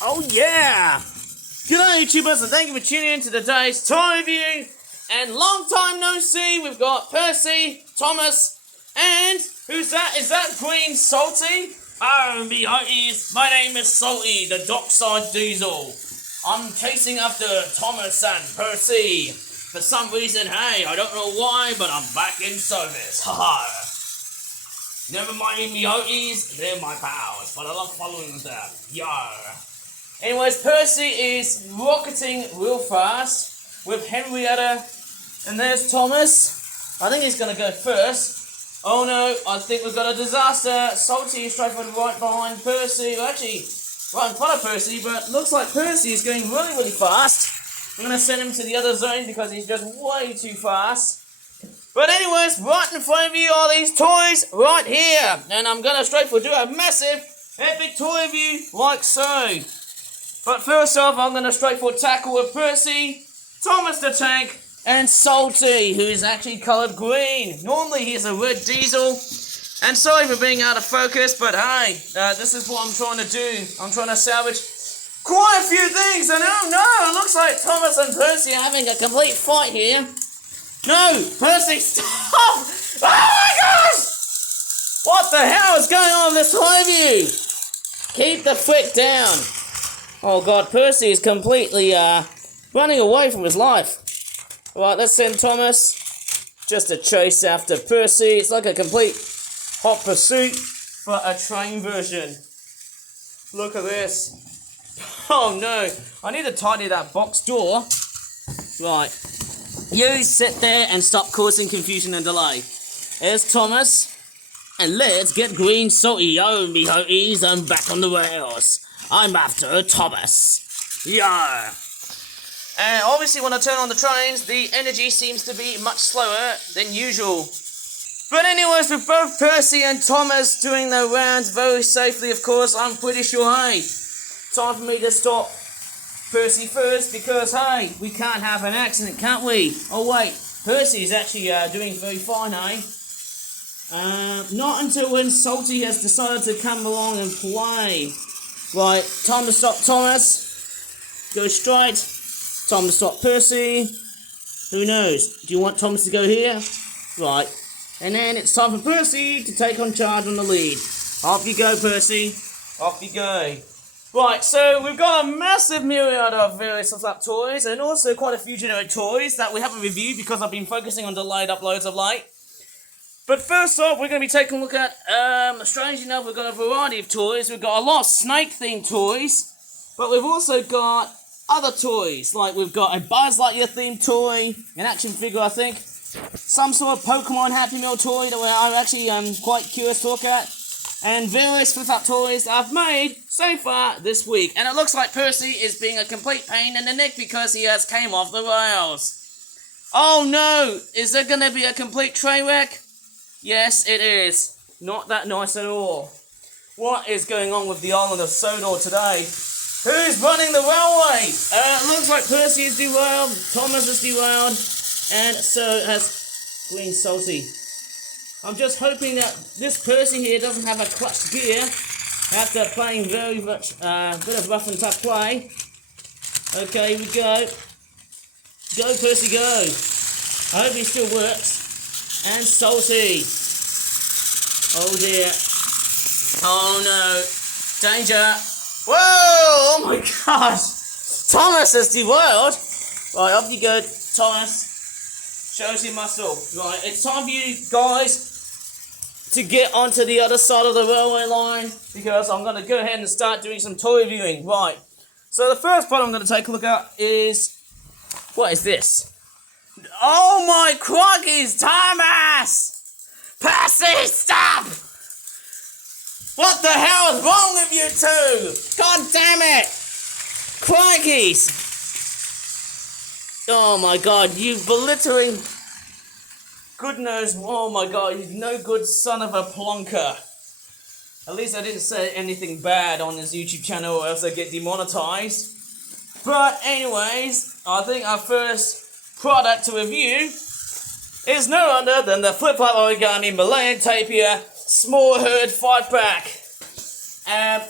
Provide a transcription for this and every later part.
Oh yeah! G'day YouTubers and thank you for tuning in to today's toy review. And long time no see, we've got Percy, Thomas, and who's that? Is that Green Salty? Oh, me hearties, my name is Salty, the Dockside Diesel. I'm chasing after Thomas and Percy. For some reason, hey, I don't know why, but I'm back in service. Haha. Never mind me hearties, they're my pals, but I love following them. Yar. Anyways, Percy is rocketing real fast with Henrietta, and there's Thomas. I think he's going to go first. Oh no, I think we've got a disaster. Salty is straight right behind Percy, well, actually right in front of Percy, but looks like Percy is going really fast. I'm going to send him to the other zone because he's just way too fast. But anyways, right in front of you are these toys right here, and I'm going to straight for do a massive epic toy review like so. But first off, I'm going to straight for tackle with Percy, Thomas the Tank, and Salty, who is actually coloured green. Normally he's a red diesel. And sorry for being out of focus, but hey, this is what I'm trying to do. I'm trying to salvage quite a few things. And oh no, it looks like Thomas and Percy are having a complete fight here. No, Percy, stop! Oh my gosh! What the hell is going on with this toy review? Keep the frick down. Oh god, Percy is completely running away from his life. Right, let's send Thomas just to chase after Percy. It's like a complete hot pursuit, but a train version. Look at this. Oh no, I need to tidy that box door. Right, you sit there and stop causing confusion and delay. Here's Thomas, and let's get Green Salty. Oh me hoties, I'm back on the rails. I'm after Thomas. Yeah. And obviously when I turn on the trains, the energy seems to be much slower than usual. But anyways, with both Percy and Thomas doing their rounds very safely, of course, I'm pretty sure, hey, time for me to stop Percy first because, hey, we can't have an accident, can't we? Oh wait, Percy is actually doing very fine, hey? Not until when Salty has decided to come along and play. Right, time to stop Thomas. Go straight. Time to stop Percy. Who knows? Do you want Thomas to go here? Right. And then it's time for Percy to take on charge on the lead. Off you go, Percy. Off you go. Right, so we've got a massive myriad of various up toys and also quite a few generic toys that we haven't reviewed because I've been focusing on delayed uploads of late. But first off, we're going to be taking a look at, strangely enough, we've got a variety of toys. We've got a lot of snake-themed toys, but we've also got other toys. Like, we've got a Buzz Lightyear-themed toy, an action figure, I think, some sort of Pokemon Happy Meal toy that I'm actually quite curious to look at, and various flip-up toys I've made so far this week. And it looks like Percy is being a complete pain in the neck because he has came off the rails. Oh no! Is there going to be a complete train wreck? Yes, it is. Not that nice at all. What is going on with the island of Sodor today? Who's running the railway? It looks like Percy is derailed, Thomas is derailed, and so has Green Salty. I'm just hoping that this Percy here doesn't have a clutched gear after playing very much bit of rough and tough play. Okay, here we go. Go, Percy, go. I hope he still works. And Salty. Oh dear. Oh no. Danger. Whoa! Oh my gosh. Thomas is derailed. Right, off you go, Thomas. Shows your muscle. Right, it's time for you guys to get onto the other side of the railway line because I'm going to go ahead and start doing some toy reviewing. Right. So the first part I'm going to take a look at is... What is this? Oh my crockies, Thomas! Percy, stop! What the hell is wrong with you two? God damn it! Crockies! Oh my god, you belittling... Good knows, oh my god, you no good son of a plonker. At least I didn't say anything bad on his YouTube channel or else I get demonetized. But anyways, I think our first product to review is no other than the flip-up Origami Malayan Tapir Small Herd 5-pack.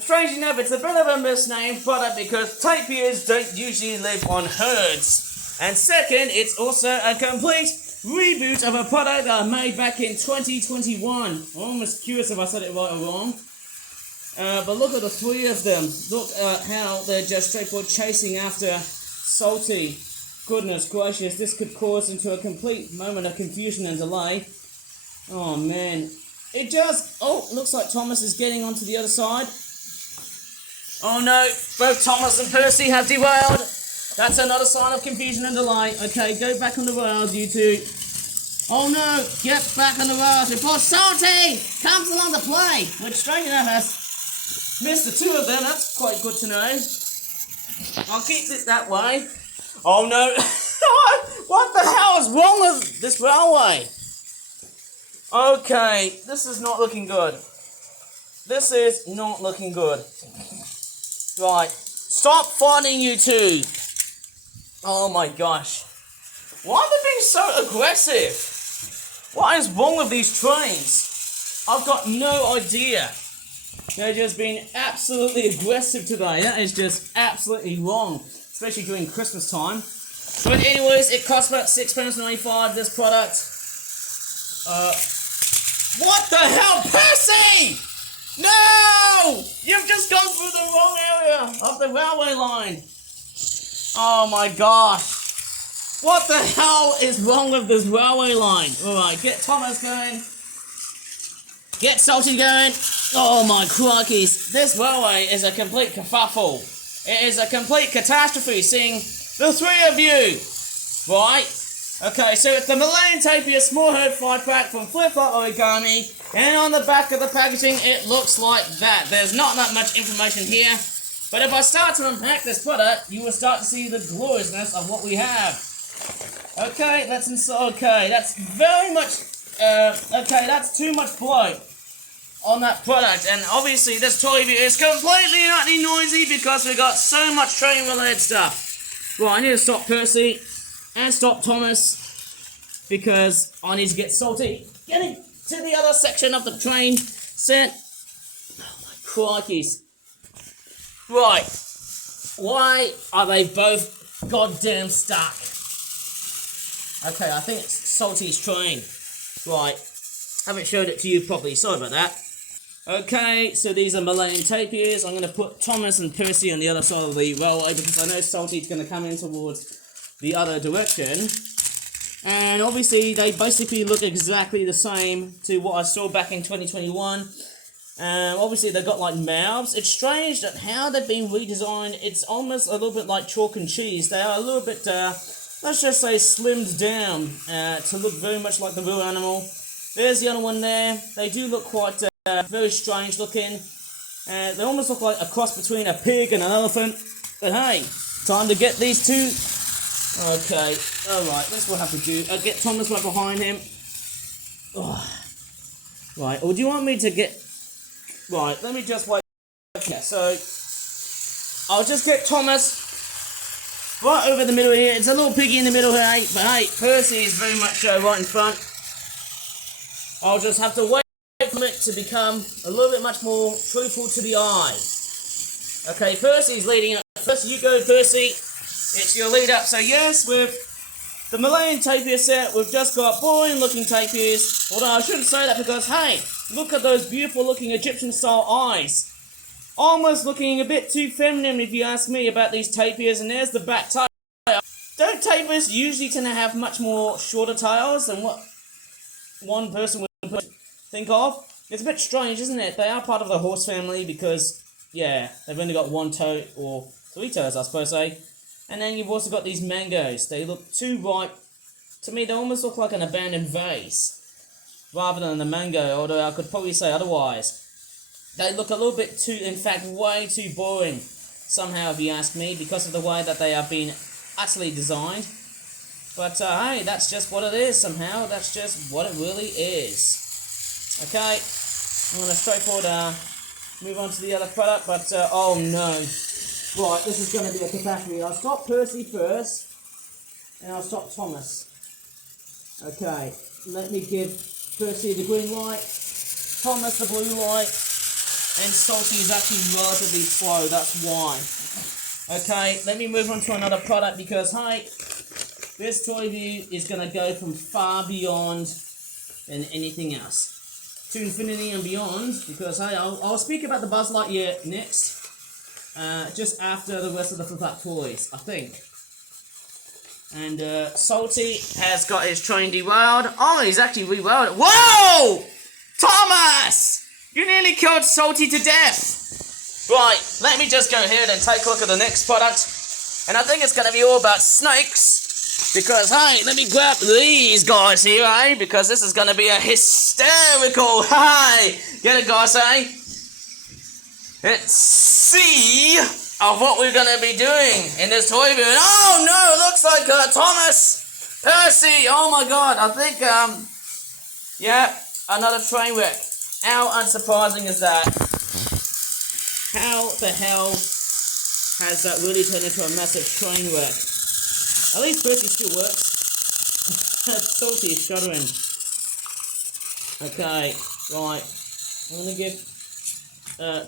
Strangely enough, it's a bit of a misnamed product because tapirs don't usually live on herds. And second, it's also a complete reboot of a product that I made back in 2021. I'm almost curious if I said it right or wrong. But look at the three of them. Look at how they're just straightforward chasing after Salty. Goodness gracious, this could cause into a complete moment of confusion and delay. Oh man. It just... Oh, looks like Thomas is getting onto the other side. Oh no, both Thomas and Percy have derailed. That's another sign of confusion and delay. Okay, go back on the rails, you two. Oh no, get back on the rails before Salty comes along to play. Which, strange enough, has missed the two of them. That's quite good to know. I'll keep it that way. Oh no. What the hell is wrong with this railway? Okay, this is not looking good. This is not looking good. Right, stop fighting, you two. Oh my gosh. Why are they being so aggressive? What is wrong with these trains? I've got no idea. They're just being absolutely aggressive today. That is just absolutely wrong. Especially during Christmas time. But anyways, it costs about £6.95, this product. What the hell, Percy? No! You've just gone through the wrong area of the railway line. Oh my gosh. What the hell is wrong with this railway line? Alright, get Thomas going. Get Salty going. Oh my crikeys. This railway is a complete kerfuffle. It is a complete catastrophe seeing the three of you. Right? Okay, so it's the Millennium Tapir Small Herd 5-pack from Flip Flop Origami. And on the back of the packaging, it looks like that. There's not that much information here. But if I start to unpack this product, you will start to see the gloriousness of what we have. Okay, that's inside. Okay, that's very much... okay, that's too much bloat on that product. And obviously, this toy review is completely and utterly noisy because we've got so much train-related stuff. Right, I need to stop Percy and stop Thomas because I need to get Salty getting to the other section of the train set. Oh my crikeys. Right, why are they both goddamn stuck? Okay, I think it's Salty's train. Right, haven't showed it to you properly, sorry about that. Okay, so these are Millennium Tapirs. I'm going to put Thomas and Percy on the other side of the railway because I know Salty's going to come in towards the other direction. And obviously they basically look exactly the same to what I saw back in 2021. Obviously they've got like mouths. It's strange that how they've been redesigned. It's almost a little bit like chalk and cheese. They are a little bit, let's just say, slimmed down to look very much like the real animal. There's the other one there. They do look quite very strange looking. They almost look like a cross between a pig and an elephant. But hey, time to get these two. Okay, alright, that's what I have to do. I'll get Thomas right behind him. Oh. Right, or do you want me to get... Right, let me just wait. Okay, so... I'll just get Thomas right over the middle here. It's a little piggy in the middle here, but hey, Percy is very much right in front. I'll just have to wait for it to become a little bit much more truthful to the eye. Okay, Percy's leading up. First, you go, Percy. It's your lead up. So yes, with the Millennium Tapir set, we've just got boring looking tapirs. Although I shouldn't say that because, hey, look at those beautiful looking Egyptian style eyes. Almost looking a bit too feminine if you ask me about these tapirs. And there's the back tail. Don't tapirs usually tend to have much more shorter tails than what one person would think of? It's a bit strange, isn't it? They are part of the horse family because, yeah, they've only got one toe or three toes, I suppose, And then you've also got these mangoes. They look too ripe. To me, they almost look like an abandoned vase rather than a mango, although I could probably say otherwise. They look a little bit too, in fact, way too boring somehow, if you ask me, because of the way that they have been utterly designed. But, hey, that's just what it is somehow. That's just what it really is. Okay, I'm going to straightforward move on to the other product, but, oh no. Right, this is going to be a catastrophe. I'll stop Percy first, and I'll stop Thomas. Okay, let me give Percy the green light, Thomas the blue light. and Salty is actually relatively slow, that's why. Okay, let me move on to another product because, hey, this toy review is going to go from far beyond than anything else. To infinity and beyond, because, hey, I'll speak about the Buzz Lightyear next, just after the rest of the flip-up toys, I think. And Salty has got his train derailed. Oh, he's actually rewound it. Whoa! Thomas! You nearly killed Salty to death. Right, let me just go ahead and take a look at the next product. And I think it's going to be all about snakes. Because, hey, let me grab these guys here, eh? Because this is going to be a hysterical, hey! Get it, guys, eh? Let's see of what we're going to be doing in this toy review. Oh no, it looks like Thomas, Percy, oh my god, I think, yeah, another train wreck. How unsurprising is that? How the hell has that really turned into a massive train wreck? At least Percy still works. Salty is shuddering. Okay, right, I'm going to give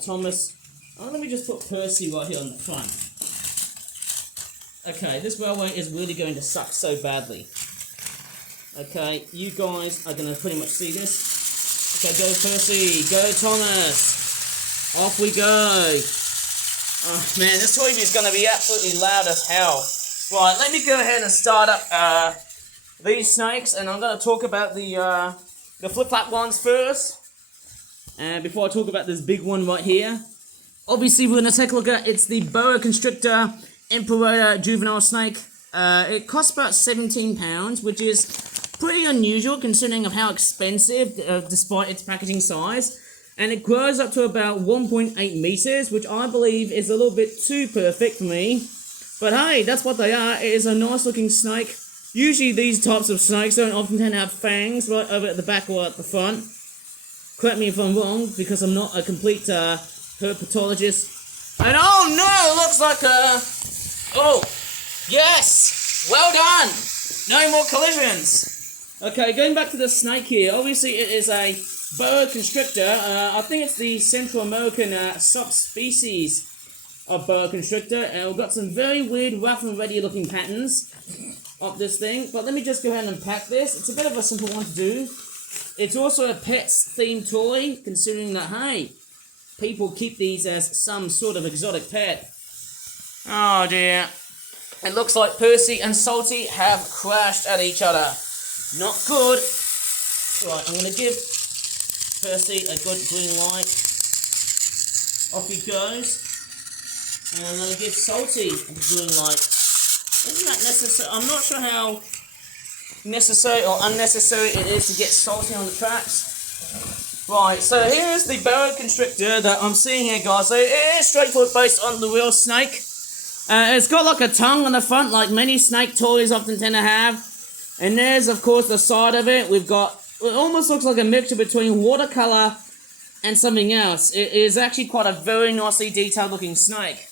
Thomas... Oh, let me just put Percy right here on the front. Okay, this railway is really going to suck so badly. Okay, you guys are going to pretty much see this. Okay, go Percy, go Thomas. Off we go. Oh man, this toy review is going to be absolutely loud as hell. Right, let me go ahead and start up these snakes, and I'm going to talk about the flip-flap ones first. And before I talk about this big one right here. Obviously, we're going to take a look at it's the Boa Constrictor Emperor Juvenile Snake. It costs about £17, which is pretty unusual considering of how expensive, despite its packaging size. And it grows up to about 1.8 meters, which I believe is a little bit too perfect for me. But hey, that's what they are. It is a nice looking snake. Usually these types of snakes don't often tend to have fangs right over at the back or at the front. Correct me if I'm wrong, because I'm not a complete herpetologist. And oh no, it looks like oh, yes! Well done! No more collisions! Okay, going back to the snake here, obviously it is a boa constrictor. I think it's the Central American subspecies of boa constrictor. And we've got some very weird, rough and ready looking patterns of this thing. But let me just go ahead and unpack this. It's a bit of a simple one to do. It's also a pets themed toy, considering that, hey, people keep these as some sort of exotic pet. Oh dear. It looks like Percy and Salty have crashed at each other. Not good. Right, I'm going to give Percy a good green light. Off he goes. And I'm going to give Salty a green light. Isn't that necessary? I'm not sure how necessary or unnecessary it is to get Salty on the tracks. Right, so here's the boa constrictor that I'm seeing here, guys. So it is straightforward based on the real snake. It's got like a tongue on the front, like many snake toys often tend to have. And there's, of course, the side of it. We've got, it almost looks like a mixture between watercolor and something else. It is actually quite a very nicely detailed looking snake.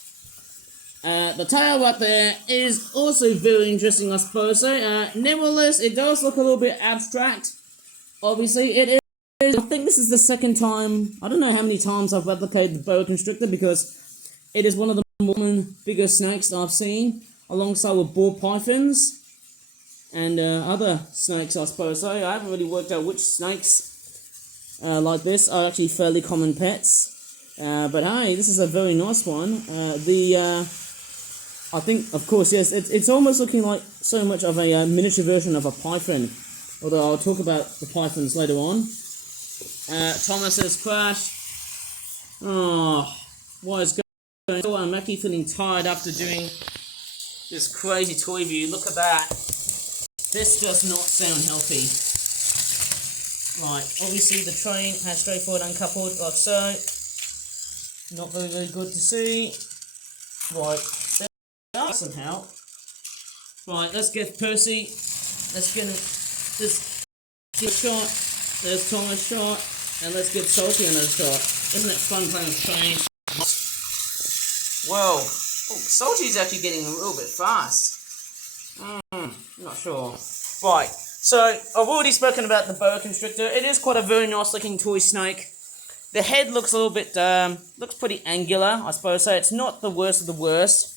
The tail right there is also very interesting, I suppose. So, nevertheless, it does look a little bit abstract. Obviously, it is. I think this is the second time, I don't know how many times I've replicated the boa constrictor because it is one of the more bigger snakes that I've seen, alongside with ball pythons and other snakes, I suppose. So I haven't really worked out which snakes like this are actually fairly common pets. But hey, this is a very nice one. I think, of course, yes, it's almost looking like so much of a miniature version of a python. Although I'll talk about the pythons later on. Thomas has crashed. Oh, what is going on? I'm actually feeling tired after doing this crazy toy review. Look at that. This does not sound healthy. Right, obviously the train has straightforward uncoupled like so. Not very, very good to see. Right, there some help. Right, let's get Percy. Let's get this shot. There's Thomas shot. And let's get Salty another shot. Isn't it fun playing with trains? Whoa. Oh, Salty's actually getting a little bit fast. Not sure. Right, so I've already spoken about the boa constrictor. It is quite a very nice looking toy snake. The head looks a little bit, looks pretty angular, I suppose, so it's not the worst of the worst.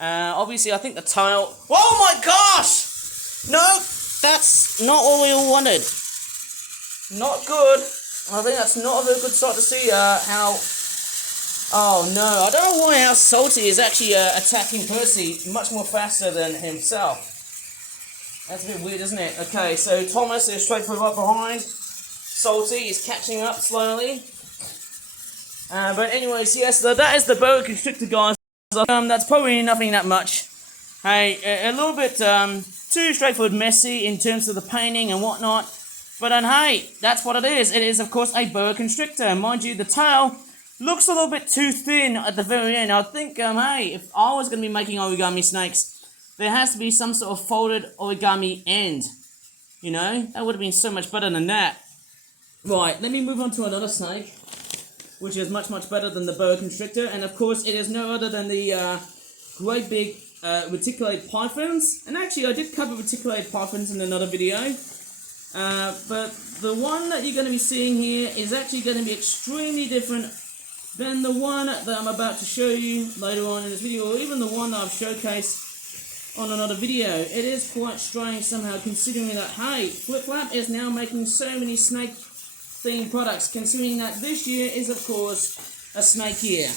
Obviously, I think the tail... Oh my gosh! No, that's not what we all wanted. Not good. I think that's not a very good start to see how... Oh no, I don't know why how Salty is actually attacking Percy much more faster than himself. That's a bit weird, isn't it? Okay, so Thomas is straight from right behind. Salty is catching up slowly. But anyways, yes, that is the boa constrictor, guys. That's probably nothing that much. Hey, a little bit too straightforward, messy in terms of the painting and whatnot. But then, hey, that's what it is. It is, of course, a boa constrictor. Mind you, the tail looks a little bit too thin at the very end. I think, hey, if I was going to be making origami snakes, there has to be some sort of folded origami end. You know, that would have been so much better than that. Right, let me move on to another snake, which is much, much better than the boa constrictor. And of course, it is no other than the great big reticulated pythons. And actually, I did cover reticulated pythons in another video. But the one that you're going to be seeing here is actually going to be extremely different than the one that I'm about to show you later on in this video, or even the one that I've showcased on another video. It is quite strange somehow, considering that, hey, Flip Flap is now making so many snake themed products, considering that this year is, of course, a snake year.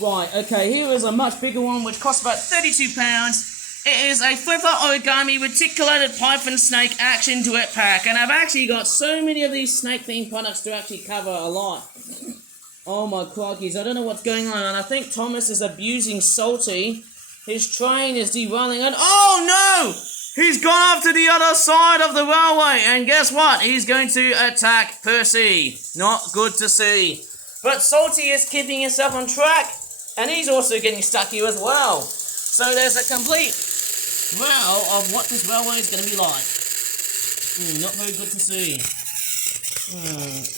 Right, okay, here is a much bigger one, which costs about £32. It is a Flip Flap Origami Reticulated Python Snake Action Duet Pack, and I've actually got so many of these snake themed products to actually cover a lot. Oh my crikeys, I don't know what's going on, and I think Thomas is abusing Salty. His train is derailing, and oh no! He's gone off to the other side of the railway, and guess what? He's going to attack Percy. Not good to see. But Salty is keeping himself on track, and he's also getting stuck here as well. So there's a complete row of what this railway is going to be like. Not very good to see.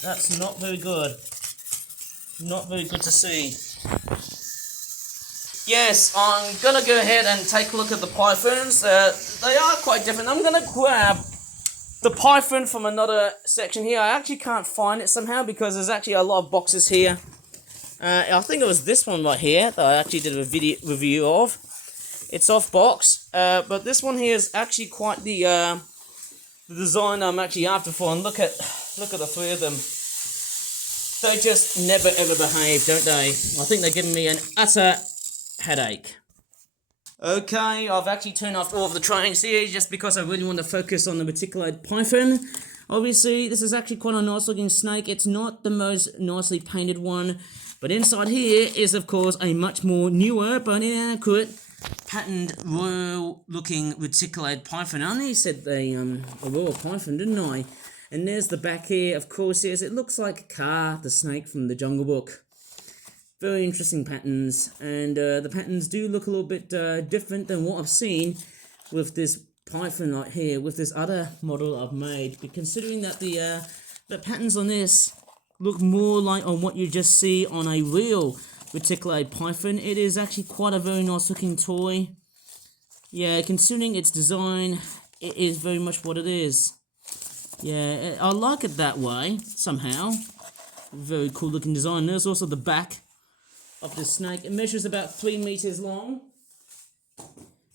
That's not very good. Not very good to see. Yes, I'm going to go ahead and take a look at the pythons. They are quite different. I'm going to grab the python from another section here. I actually can't find it somehow because there's actually a lot of boxes here. I think it was this one right here that I actually did a video review of. It's off box, but this one here is actually quite the design I'm actually after for. And look at the three of them. They just never ever behave, don't they? I think they're giving me an utter headache. Okay, I've actually turned off all of the trains here just because I really want to focus on the reticulated python. Obviously, this is actually quite a nice looking snake. It's not the most nicely painted one, but inside here is, of course, a much more newer but inaccurate patterned royal looking reticulated python. I only said a royal python, didn't I? And there's the back here, of course, yes, it looks like Kaa, the snake from the Jungle Book. Very interesting patterns, and the patterns do look a little bit different than what I've seen with this python right here, with this other model I've made. But considering that the patterns on this look more like on what you just see on a real reticulated python, it is actually quite a very nice looking toy. Yeah, considering its design, it is very much what it is. Yeah, I like it that way, somehow. Very cool looking design. There's also the back of the snake. It measures about 3 meters long.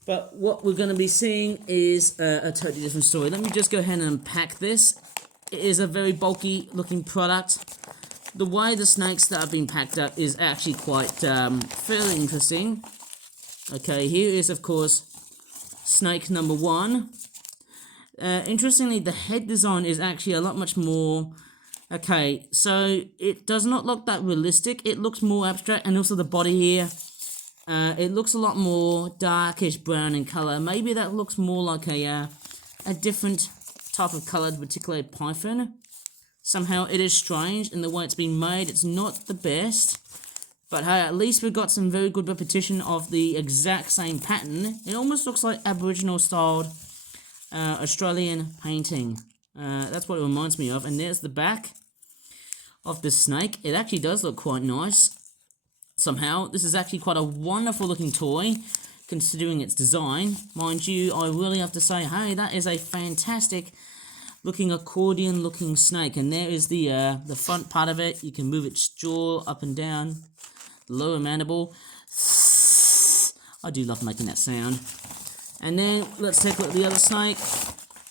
But what we're going to be seeing is a totally different story. Let me just go ahead and unpack this. It is a very bulky looking product. The way the snakes that have been packed up is actually quite fairly interesting. Okay, here is, of course, snake number 1. Interestingly, the head design is actually a lot much more... Okay, so it does not look that realistic. It looks more abstract, and also the body here. It looks a lot more darkish brown in color. Maybe that looks more like a different type of colored reticulated python. Somehow it is strange in the way it's been made. It's not the best. But hey, at least we've got some very good repetition of the exact same pattern. It almost looks like Aboriginal styled Australian painting. That's what it reminds me of. And there's the back of the snake. It actually does look quite nice. Somehow, this is actually quite a wonderful looking toy, considering its design. Mind you, I really have to say, hey, that is a fantastic looking accordion looking snake, and there is the front part of it. You can move its jaw up and down, the lower mandible. I do love making that sound. And then let's take a look at the other snake,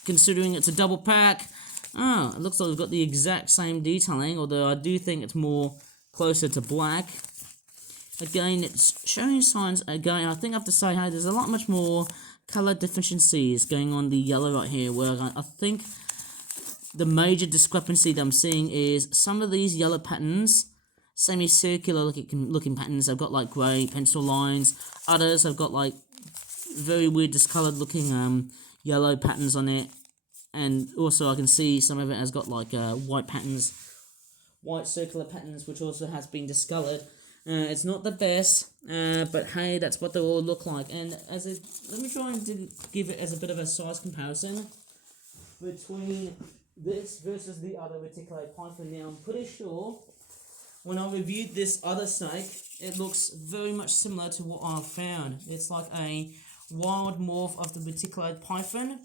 considering it's a double pack. Oh, it looks like we've got the exact same detailing, although I do think it's more closer to black. Again, it's showing signs, again, I think I have to say, hey, there's a lot much more color deficiencies going on the yellow right here, where I think the major discrepancy that I'm seeing is some of these yellow patterns, semicircular looking patterns, have got like grey pencil lines. Others have got like very weird discolored looking yellow patterns on it. And also I can see some of it has got like white patterns, white circular patterns, which also has been discolored. It's not the best, but hey, that's what they all look like. And let me try and give it as a bit of a size comparison between this versus the other reticulated python. Now, I'm pretty sure when I reviewed this other snake, it looks very much similar to what I found. It's like a wild morph of the reticulated python.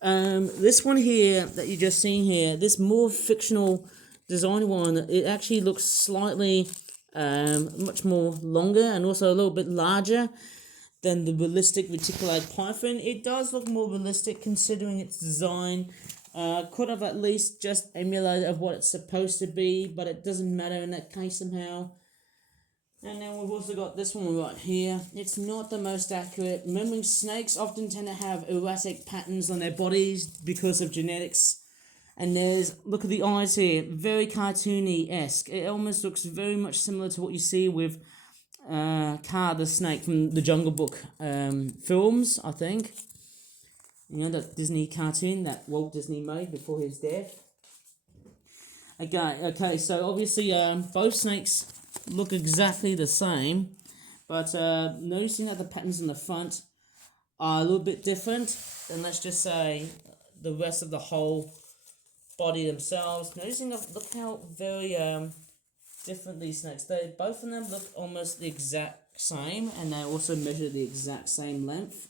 This one here that you just seen here, this more fictional design one, it actually looks slightly much more longer and also a little bit larger than the realistic reticulated python. It does look more realistic considering its design. Could have at least just emulated of what it's supposed to be, but it doesn't matter in that case somehow. And then we've also got this one right here. It's not the most accurate. Remembering snakes often tend to have erratic patterns on their bodies because of genetics. And look at the eyes here, very cartoony-esque. It almost looks very much similar to what you see with Kaa the snake from the Jungle Book films, I think. You know, that Disney cartoon that Walt Disney made before his death. Okay, so obviously both snakes look exactly the same, but noticing that the patterns in the front are a little bit different than, let's just say, the rest of the whole body themselves. Noticing look how very different these snakes. Both of them look almost the exact same, and they also measure the exact same length.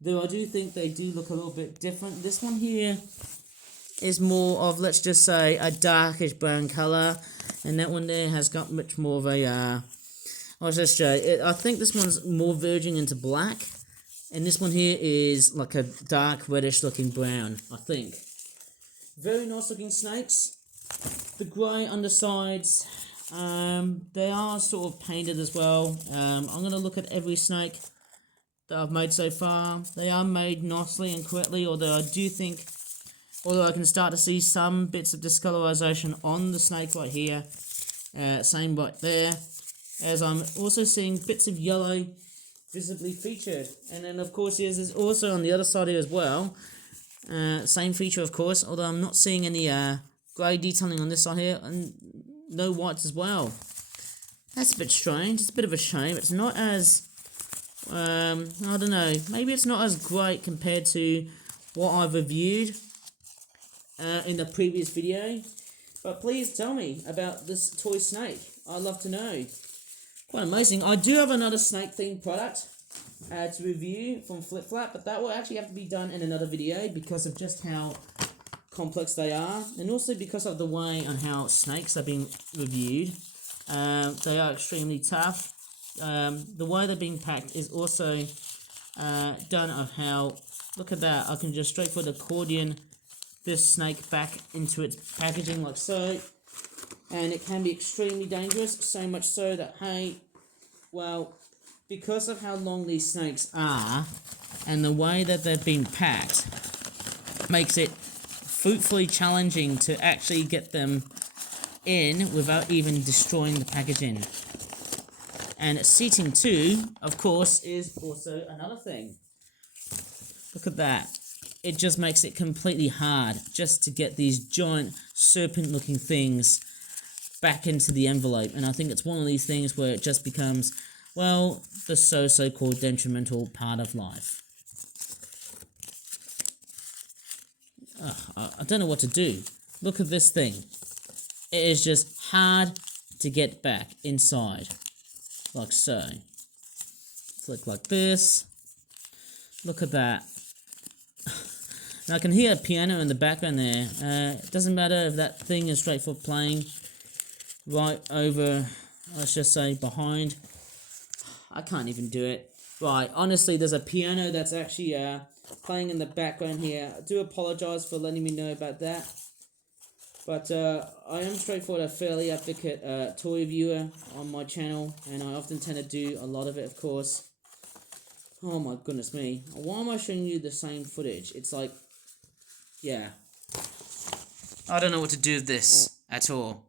Though I do think they do look a little bit different. This one here is more of, let's just say, a darkish brown colour, and that one there has got much more of a I think this one's more verging into black, and this one here is like a dark reddish looking brown, I think. Very nice looking snakes. The grey undersides, they are sort of painted as well. I'm going to look at every snake that I've made so far. They are made nicely and correctly, although I can start to see some bits of discolorization on the snake right here. Same right there. As I'm also seeing bits of yellow visibly featured. And then of course there's also on the other side here as well. Same feature of course, although I'm not seeing any grey detailing on this side here, and no whites as well. That's a bit strange. It's a bit of a shame. It's not as I don't know, maybe it's not as great compared to what I've reviewed in the previous video, but please tell me about this toy snake. I'd love to know. Quite amazing. I do have another snake themed product to review from Flip Flap, but that will actually have to be done in another video because of just how complex they are, and also because of the way on how snakes are being reviewed. They are extremely tough. The way they're being packed is also done of how, look at that, I can just straightforward accordion this snake back into its packaging like so, and it can be extremely dangerous, so much so that, hey, well, because of how long these snakes are and the way that they've been packed makes it fruitfully challenging to actually get them in without even destroying the packaging. And seating too, of course, is also another thing. Look at that. It just makes it completely hard just to get these giant serpent-looking things back into the envelope. And I think it's one of these things where it just becomes, well, the so-called detrimental part of life. I don't know what to do. Look at this thing. It is just hard to get back inside. Like so. Flick like this. Look at that. And I can hear a piano in the background there. It doesn't matter if that thing is straight for playing right over, let's just say, behind. I can't even do it. Right, honestly, there's a piano that's actually playing in the background here. I do apologise for letting me know about that. But I am straightforward a fairly advocate toy viewer on my channel, and I often tend to do a lot of it, of course. Oh my goodness me. Why am I showing you the same footage? It's like, yeah. I don't know what to do with this at all.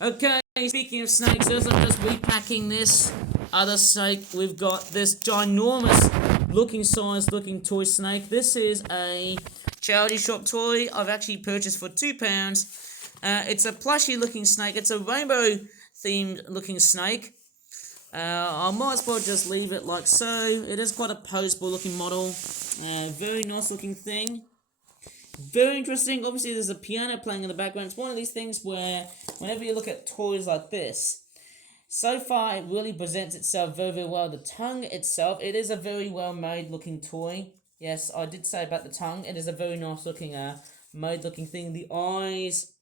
Okay, speaking of snakes, there's not just repacking this other snake. We've got this ginormous looking toy snake. This is a charity shop toy I've actually purchased for £2. It's a plushy looking snake. It's a rainbow themed looking snake. I might as well just leave it like so. It is quite a posable looking model. Very nice looking thing. Very interesting. Obviously there's a piano playing in the background. It's one of these things where whenever you look at toys like this, so far it really presents itself very, very well. The tongue itself, it is a very well made looking toy. Yes, I did say about the tongue. It is a very nice looking made looking thing. The eyes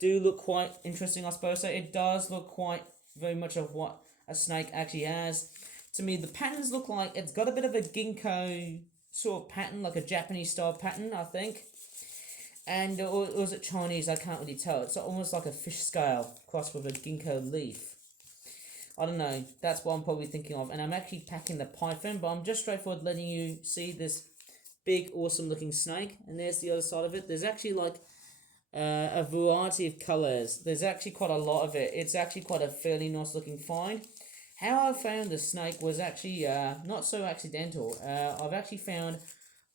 do look quite interesting, I suppose. So it does look quite very much of what a snake actually has. To me, the patterns look like it's got a bit of a ginkgo sort of pattern, like a Japanese style pattern, I think. And or is it Chinese? I can't really tell. It's almost like a fish scale crossed with a ginkgo leaf. I don't know. That's what I'm probably thinking of. And I'm actually packing the python, but I'm just straightforward letting you see this big, awesome looking snake. And there's the other side of it. There's actually like a variety of colours. There's actually quite a lot of it. It's actually quite a fairly nice looking find. How I found the snake was actually not so accidental. I've actually found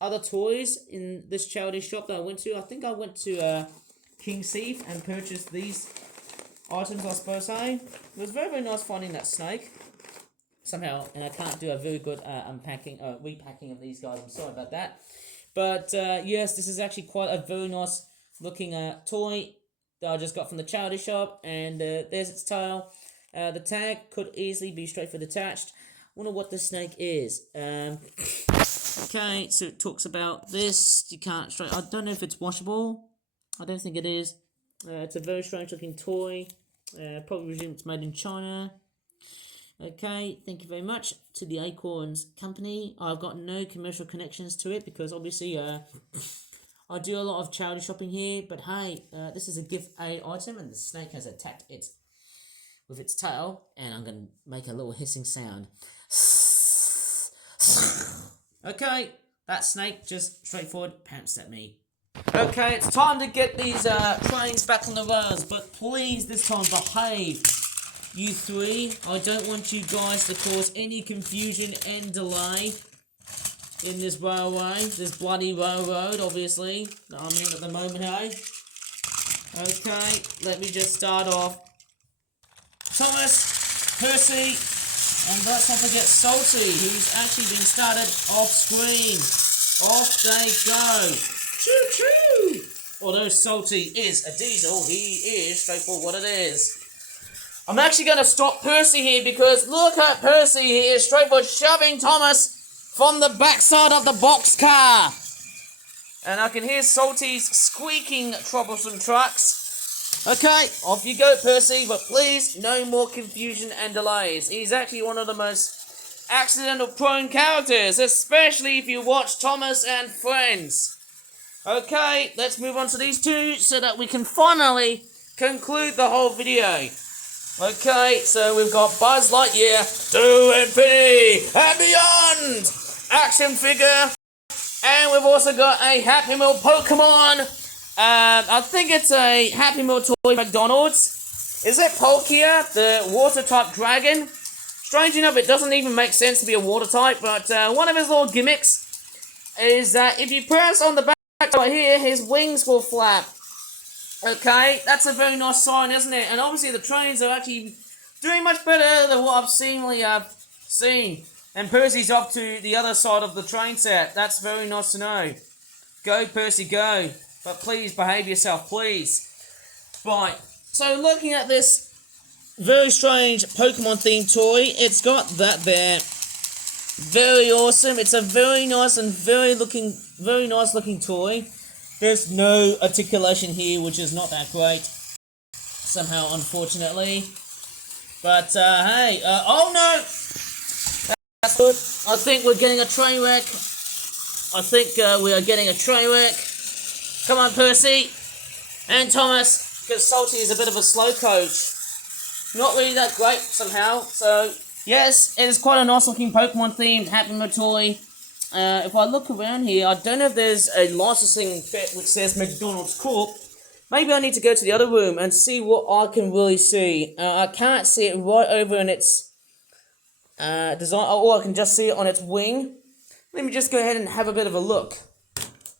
other toys in this charity shop that I went to. I think I went to King Thief and purchased these items, I suppose. It was very, very nice finding that snake somehow, and I can't do a very good repacking of these guys. I'm sorry about that. But yes, this is actually quite a very nice looking toy that I just got from the charity shop, and there's its tail. The tag could easily be straight for detached. Wonder what the snake is. Okay, so it talks about this. You can't straight. I don't know if it's washable. I don't think it is. It's a very strange looking toy. Probably presume it's made in China. Okay, thank you very much to the Acorns company. I've got no commercial connections to it because obviously I do a lot of charity shopping here. But hey, this is a gift aid item, and the snake has attacked it with its tail, and I'm gonna make a little hissing sound. Okay, that snake just straightforward pounced at me. Okay, it's time to get these trains back on the rails, but please this time behave, you three. I don't want you guys to cause any confusion and delay in this railway, this bloody railroad, obviously, that I'm in at the moment, hey? Okay, let me just start off. Thomas, Percy, and let's not forget Salty, who's actually been started off screen. Off they go. Choo-choo! Although Salty is a diesel, he is straightforward what it is. I'm actually going to stop Percy here because look at Percy, he is straightforward shoving Thomas from the backside of the boxcar. And I can hear Salty's squeaking troublesome trucks. Okay, off you go, Percy, but please, no more confusion and delays. He's actually one of the most accidental-prone characters, especially if you watch Thomas and Friends. Okay, let's move on to these two so that we can finally conclude the whole video. Okay, so we've got Buzz Lightyear to infinity and beyond action figure. And we've also got a Happy Meal Pokemon. I think it's a Happy Meal toy McDonald's. Is it Palkia, the water-type dragon? Strange enough, it doesn't even make sense to be a water type, but one of his little gimmicks is that if you press on the back right here, his wings will flap. Okay, that's a very nice sign, isn't it? And obviously the trains are actually doing much better than what I've seen. And Percy's up to the other side of the train set. That's very nice to know. Go, Percy, go. But please behave yourself, please. Right, so looking at this very strange Pokemon themed toy, it's got that there Very awesome. It's a very nice and very nice looking toy. There's no articulation here, which is not that great. Somehow, unfortunately. But hey, oh no! That's good. I think we're getting a train wreck. I think we are getting a train wreck. Come on, Percy and Thomas, because Salty is a bit of a slow coach. Not really that great somehow. So yes, it is quite a nice looking Pokemon themed Happy Meal toy. If I look around here, I don't know if there's a licensing bit which says McDonald's Corp. Maybe I need to go to the other room and see what I can really see. I can't see it right over in its design, or I can just see it on its wing. Let me just go ahead and have a bit of a look.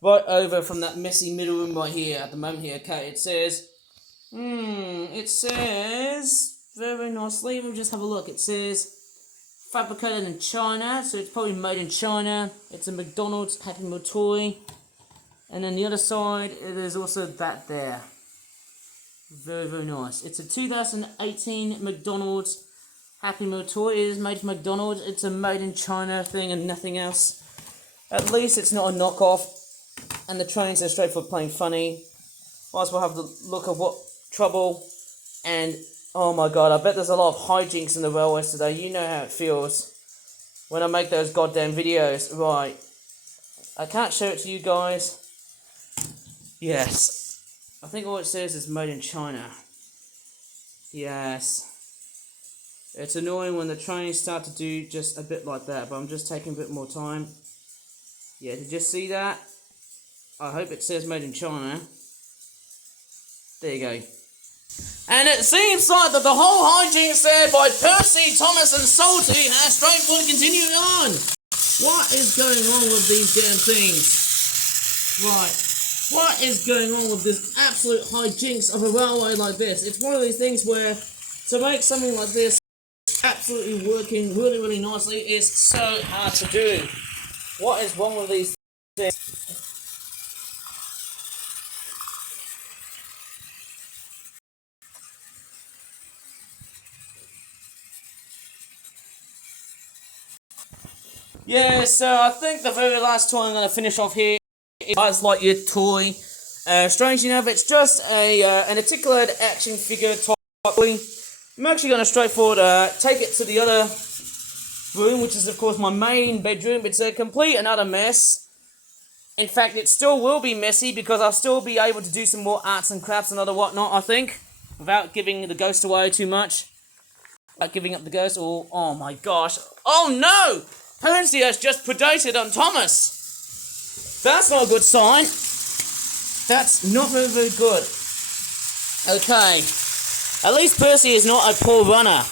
Right over from that messy middle room right here at the moment here. Okay, it says, very nicely, we'll just have a look. It says, fabricated in China, so it's probably made in China. It's a McDonald's Happy Meal toy. And then the other side, there's also that there. Very nice. It's a 2018 McDonald's Happy Meal toy. It is made from McDonald's. It's a made in China thing and nothing else. At least it's not a knockoff. And the trains are straight for playing funny. Might as well have the look of what trouble. And oh my god, I bet there's a lot of hijinks in the railways today. You know how it feels when I make those goddamn videos. Right. I can't show it to you guys. Yes. I think all it says is made in China. Yes. It's annoying when the trains start to do just a bit like that, but I'm just taking a bit more time. Yeah, did you see that? I hope it says made in China. There you go. And it seems like that the whole hijinks there by Percy, Thomas and Salty has straightforward continued on. What is going on with these damn things? Right. What is going on with this absolute hijinks of a railway like this? It's one of these things where to make something like this absolutely working really nicely is so hard to do. What is wrong with these things? Yeah, so I think the very last toy I'm going to finish off here is Buzz Lightyear toy. Strangely enough, it's just an articulated action figure toy. I'm actually going to straightforward take it to the other room, which is of course my main bedroom. It's a complete and utter mess. In fact, it still will be messy because I'll still be able to do some more arts and crafts and other whatnot, I think, without giving the ghost away too much. Without giving up the ghost, or oh my gosh, oh no! Percy has just predated on Thomas. That's not a good sign. That's not very good. Okay. At least Percy is not a poor runner.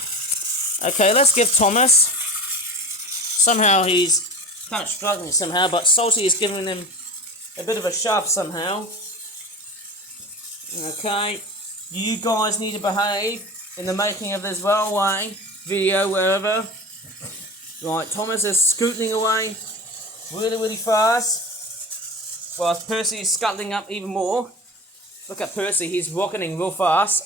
Okay, let's give Thomas. Somehow he's kind of struggling somehow, but Salty is giving him a bit of a shove somehow. Okay. You guys need to behave in the making of this railway video, wherever. Right, Thomas is scooting away really fast, whilst Percy is scuttling up even more. Look at Percy, he's rocketing real fast.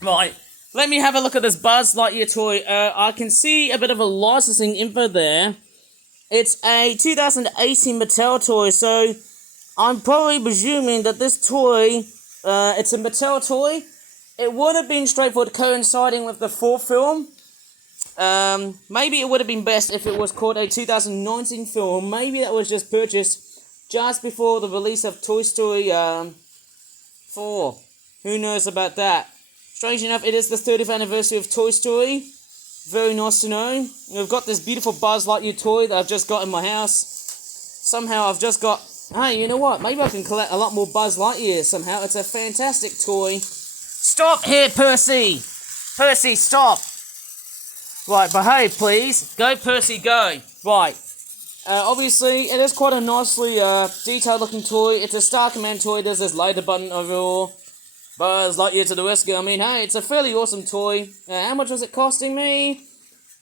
Right, let me have a look at this Buzz Lightyear toy. I can see a bit of a licensing info there. It's a 2018 Mattel toy, so I'm probably presuming that this toy, it's a Mattel toy. It would have been straightforward coinciding with the 4th film. Maybe it would have been best if it was called a 2019 film. Maybe that was just purchased just before the release of Toy Story 4. Who knows about that? Strange enough, it is the 30th anniversary of Toy Story. Very nice to know. We've got this beautiful Buzz Lightyear toy that I've just got in my house. Somehow I've just got... Hey, you know what? Maybe I can collect a lot more Buzz Lightyear somehow. It's a fantastic toy. Stop here, Percy! Percy, stop! Right, behave, please. Go, Percy, go. Right. Obviously, it is quite a nicely detailed-looking toy. It's a Star Command toy. There's this laser button overall. Buzz Lightyear to the rescue. I mean, hey, it's a fairly awesome toy. How much was it costing me?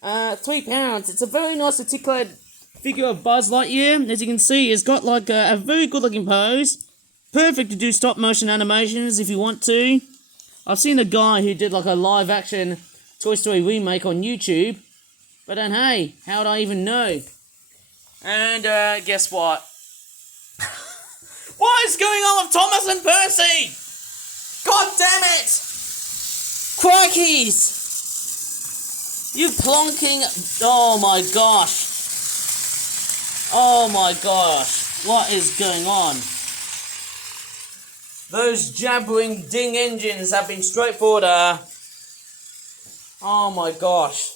£3. It's a very nice articulated figure of Buzz Lightyear. As you can see, it's got like a very good-looking pose. Perfect to do stop-motion animations if you want to. I've seen a guy who did like a live-action Toy Story remake on YouTube. But then, hey, how would I even know? And guess what? What is going on with Thomas and Percy? God damn it! Crikeys! You plonking... Oh my gosh. Oh my gosh. What is going on? Those jabbering ding engines have been straightforward. Oh my gosh.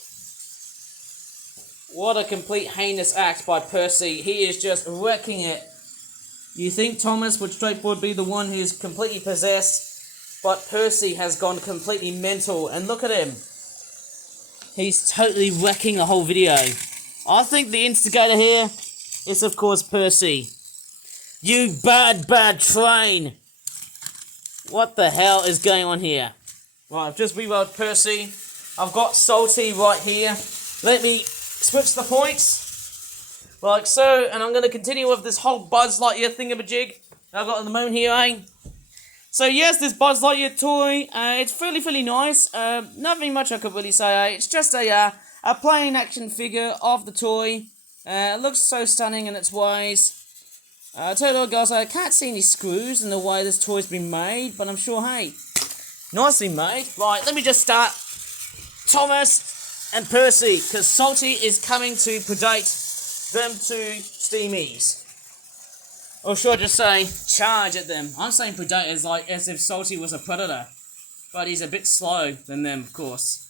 What a complete heinous act by Percy. He is just wrecking it. You think Thomas would straightforward be the one who's completely possessed, but Percy has gone completely mental. And look at him. He's totally wrecking the whole video. I think the instigator here is, of course, Percy. You bad train! What the hell is going on here? Right, I've just rerolled Percy. I've got Salty right here. Let me switch the points. Like so, and I'm going to continue with this whole Buzz Lightyear thingamajig I've got at the moment here, eh? So yes, this Buzz Lightyear toy, it's fairly nice. Nothing much I could really say. It's just a plain action figure of the toy. It looks so stunning in its ways. I tell you what, guys, I can't see any screws in the way this toy's been made, but I'm sure, hey, nicely made. Right, let me just start Thomas and Percy, because Salty is coming to predate them two steamies. Or should I just say, charge at them? I'm saying predate as if Salty was a predator, but he's a bit slow than them, of course.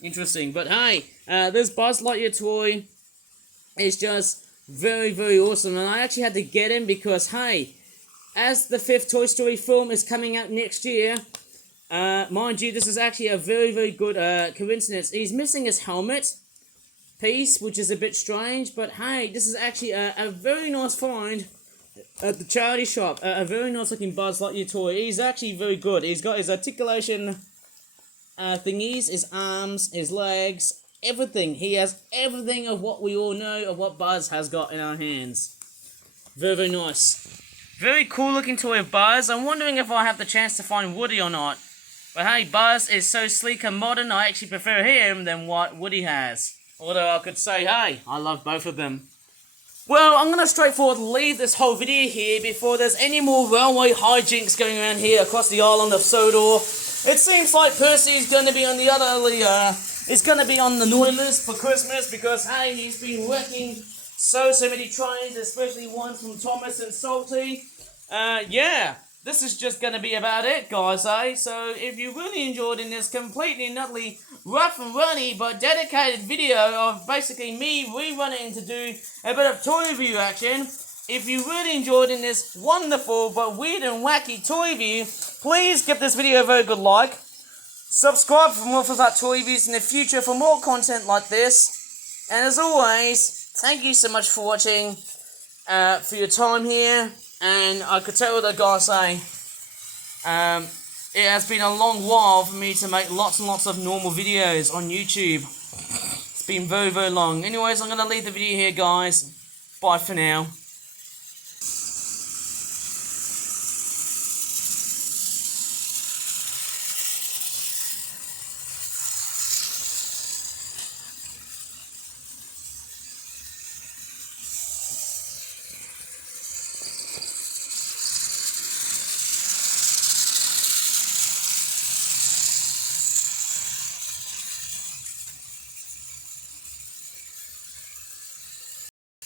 Interesting, but hey, this Buzz Lightyear toy is just very awesome, and I actually had to get him because, hey, as the 5th Toy Story film is coming out next year, mind you, this is actually a very good coincidence. He's missing his helmet piece, which is a bit strange, but hey, this is actually a very nice find at the charity shop. A very nice looking Buzz Lightyear toy. He's actually very good. He's got his articulation thingies, his arms, his legs, everything. He has everything of what we all know of what Buzz has got in our hands. Very nice. Very cool looking toy of Buzz. I'm wondering if I have the chance to find Woody or not. But hey, Buzz is so sleek and modern, I actually prefer him than what Woody has. Although I could say, hey, I love both of them. Well, I'm going to straightforward leave this whole video here before there's any more railway hijinks going around here across the island of Sodor. It seems like Percy's going to be on the is going to be on the naughty list for Christmas because, hey, he's been wrecking so many trains, especially ones from Thomas and Salty. Yeah, this is just going to be about it, guys, eh? So if you really enjoyed in this completely and utterly rough and runny but dedicated video of basically me rerunning to do a bit of toy review action, if you really enjoyed in this wonderful but weird and wacky toy review, please give this video a very good like. Subscribe for more that toy reviews in the future for more content like this. And as always, thank you so much for watching, for your time here. And I could tell the guys say, it has been a long while for me to make lots and lots of normal videos on YouTube. It's been very long. Anyways, I'm going to leave the video here, guys. Bye for now.